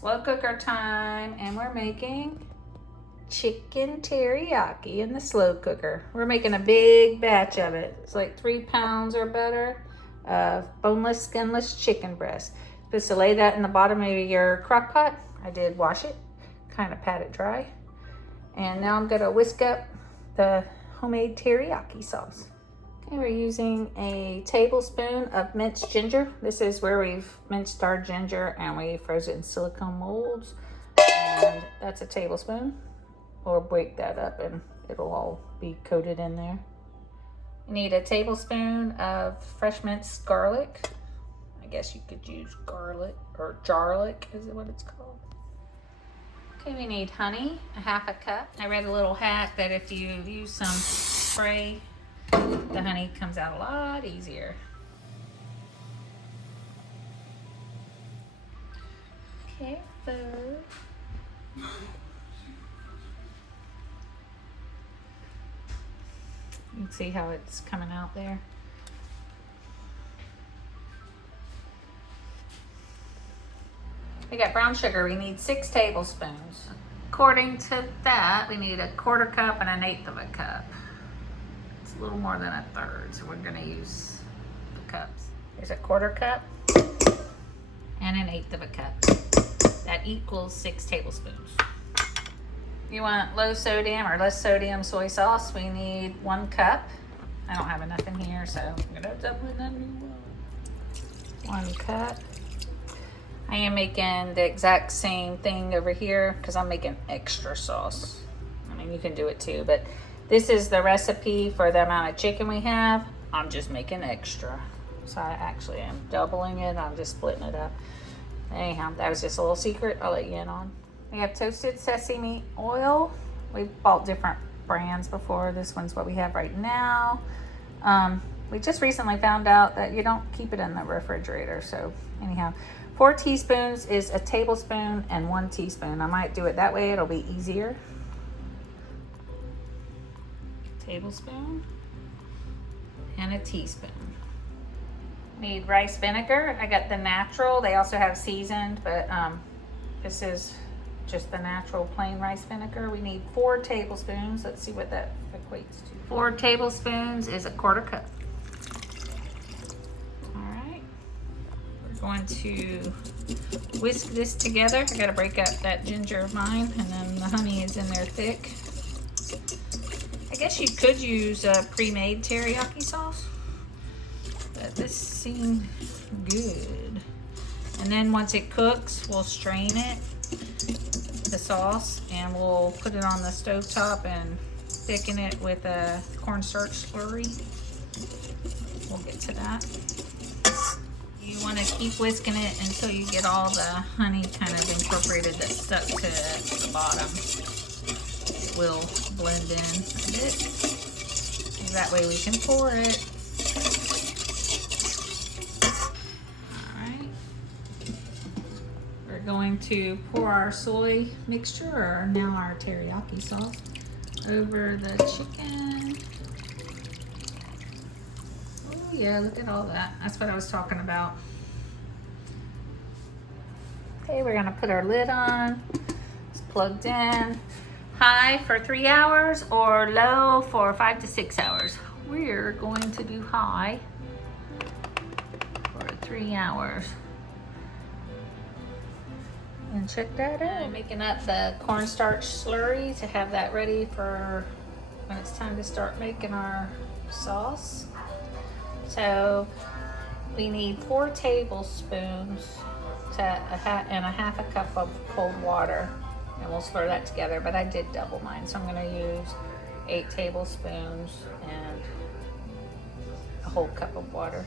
Slow cooker time, and we're making chicken teriyaki in the slow cooker. We're making a big batch of it. It's like 3 pounds or better of boneless, skinless chicken breast. Supposed to lay that in the bottom of your crock pot. I did wash it, kind of pat it dry. And now I'm gonna whisk up the homemade teriyaki sauce. Okay, we're using a tablespoon of minced ginger. This is where we've minced our ginger and we froze it in silicone molds. And that's a tablespoon. Or break that up and it'll all be coated in there. You need a tablespoon of fresh minced garlic. I guess you could use garlic or jarlic, is it what it's called? Okay, we need honey, a half a cup. I read a little hack that if you use some spray, the honey comes out a lot easier. Okay, so you can see how it's coming out there. We got brown sugar. We need 6 tablespoons. According to that, we need a 1/4 cup and 1/8 of a cup. It's a little more than 1/3, so we're gonna use the cups. There's a 1/4 cup and 1/8 of a cup. That equals 6 tablespoons. You want low sodium or less sodium soy sauce, we need 1 cup. I don't have enough in here, so I'm gonna double it under 1 cup. I am making the exact same thing over here because I'm making extra sauce. I mean, you can do it too, but this is the recipe for the amount of chicken we have. I'm just making extra. So I actually am doubling it. I'm just splitting it up. Anyhow, that was just a little secret I'll let you in on. We have toasted sesame oil. We've bought different brands before. This one's what we have right now. We just recently found out that you don't keep it in the refrigerator. So anyhow, 4 teaspoons is a tablespoon and 1 teaspoon. I might do it that way. It'll be easier. Tablespoon and a teaspoon. Need rice vinegar. I got the natural. They also have seasoned, but this is just the natural plain rice vinegar. We need 4 tablespoons. Let's see what that equates to. 4 tablespoons is a 1/4 cup. All right. We're going to whisk this together. I gotta break up that ginger of mine, and then the honey is in there thick. I guess you could use a pre-made teriyaki sauce, but this seemed good. And then once it cooks, we'll strain it, the sauce, and we'll put it on the stovetop and thicken it with a cornstarch slurry. We'll get to that. You want to keep whisking it until you get all the honey kind of incorporated that stuck to the bottom. It will blend in a bit. That way we can pour it. Going to pour our soy mixture, or now our teriyaki sauce, over the chicken. Oh yeah, look at all that. That's what I was talking about. Okay, we're gonna put our lid on. It's plugged in. High for 3 hours or low for 5 to 6 hours. We're going to do high for 3 hours. And check that out. I'm making up the cornstarch slurry to have that ready for when it's time to start making our sauce. So we need 4 tablespoons and a half a cup of cold water, and we'll slur that together. But I did double mine, so I'm going to use 8 tablespoons and a whole cup of water.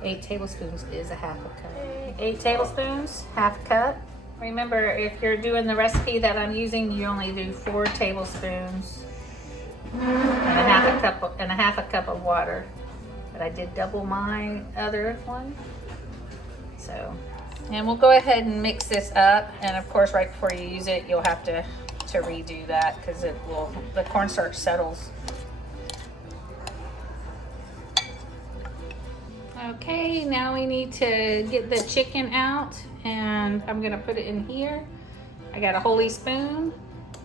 8 tablespoons is a half a cup. 8 tablespoons, half a cup. Remember, if you're doing the recipe that I'm using, you only do 4 tablespoons and a half a cup of water. But I did double my other one. So, and we'll go ahead and mix this up. And of course, right before you use it, you'll have to redo that because the cornstarch settles. Okay, now we need to get the chicken out, and I'm gonna put it in here. I got a holy spoon,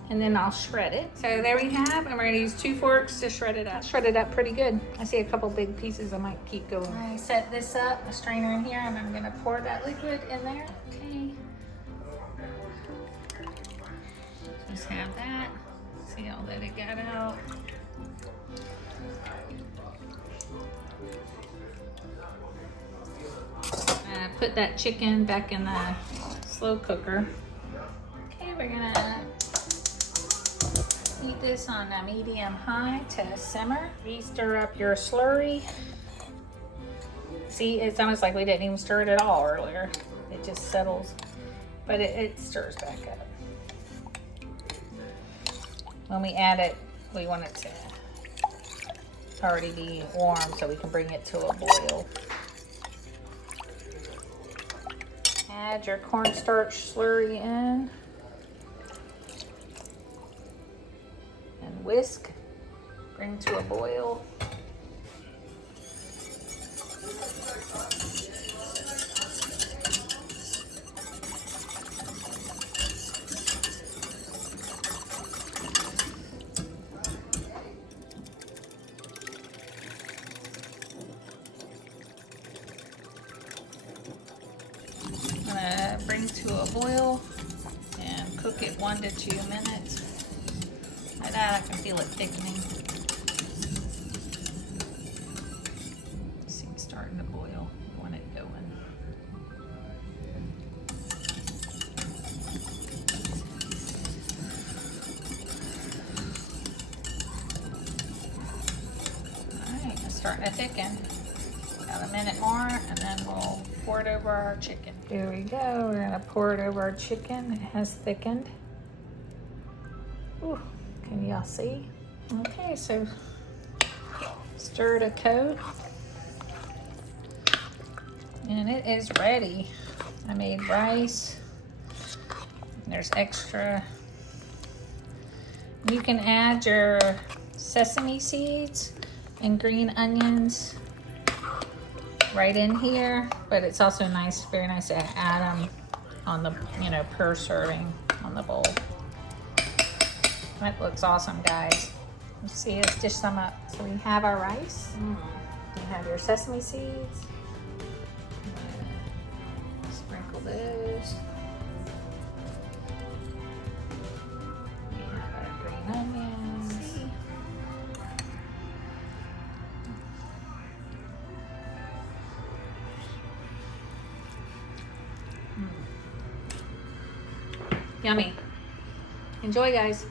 and then I'll shred it. So there we have, and we're gonna use 2 forks to shred it up. Shred it up pretty good. I see a couple big pieces I might keep going. I set this up, a strainer in here, and I'm gonna pour that liquid in there. Okay. Just have that. See all that it got out. Put that chicken back in the slow cooker. Okay, we're gonna heat this on a medium-high to simmer. Re-stir up your slurry. See, it's almost like we didn't even stir it at all earlier. It just settles, but it stirs back up. When we add it, we want it to already be warm so we can bring it to a boil. Add your cornstarch slurry in and whisk, bring to a boil. Bring to a boil and cook it 1 to 2 minutes. Like that, I can feel it thickening. See, it's starting to boil. You want it going. All right, it's starting to thicken. About a minute more, and then we'll pour it over our chicken. Here we go. We're gonna pour it over our chicken. It has thickened. Ooh, can y'all see? Okay, so stir it a coat, and it is ready. I made rice. There's extra. You can add your sesame seeds and green onions right in here, but it's also nice, very nice to add them on the, per serving on the bowl. That looks awesome, guys. Let's see, let's dish some up. So we have our rice. You have your sesame seeds. Sprinkle those. We have our green onions. Yummy. Enjoy, guys.